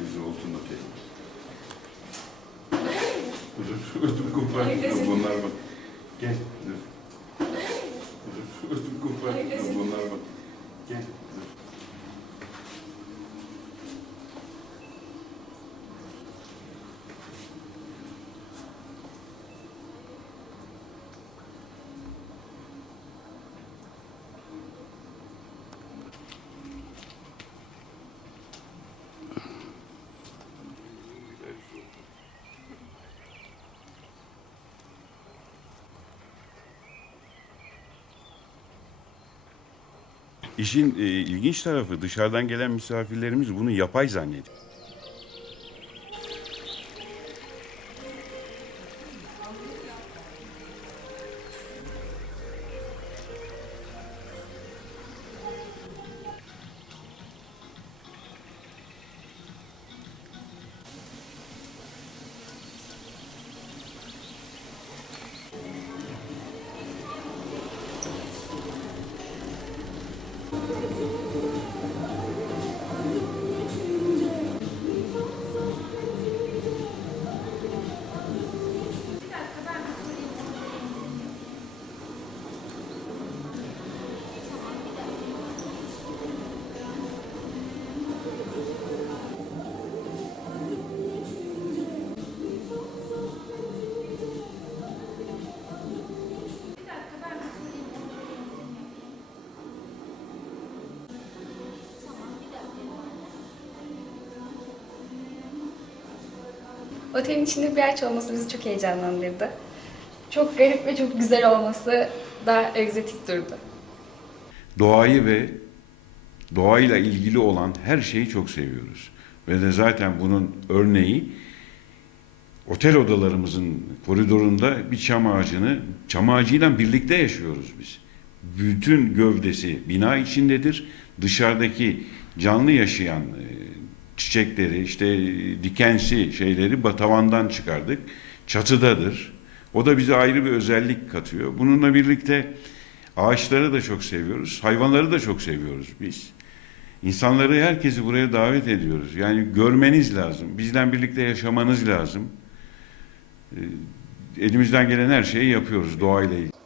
güzel olsun da teyze. Dur, ödüm kopar. Bunlar bak. Gel, dur. Dur, ödüm kopar. Bunlar bak. Gel, dur. İşin e, ilginç tarafı dışarıdan gelen misafirlerimiz bunu yapay zannediyor. Otelin içinde bir aç olması bizi çok heyecanlandırdı. Çok garip ve çok güzel olması daha egzotik durdu. Doğayı ve doğayla ilgili olan her şeyi çok seviyoruz. Ve de zaten bunun örneği otel odalarımızın koridorunda bir çam ağacını, çam ağacıyla birlikte yaşıyoruz biz. Bütün gövdesi bina içindedir. Dışarıdaki canlı yaşayan e, çiçekleri, işte dikensi şeyleri tavandan çıkardık. Çatıdadır. O da bize ayrı bir özellik katıyor. Bununla birlikte ağaçları da çok seviyoruz. Hayvanları da çok seviyoruz biz. İnsanları, herkesi buraya davet ediyoruz. Yani görmeniz lazım. Bizden birlikte yaşamanız lazım. Ee, Elimizden gelen her şeyi yapıyoruz doğayla ilgili.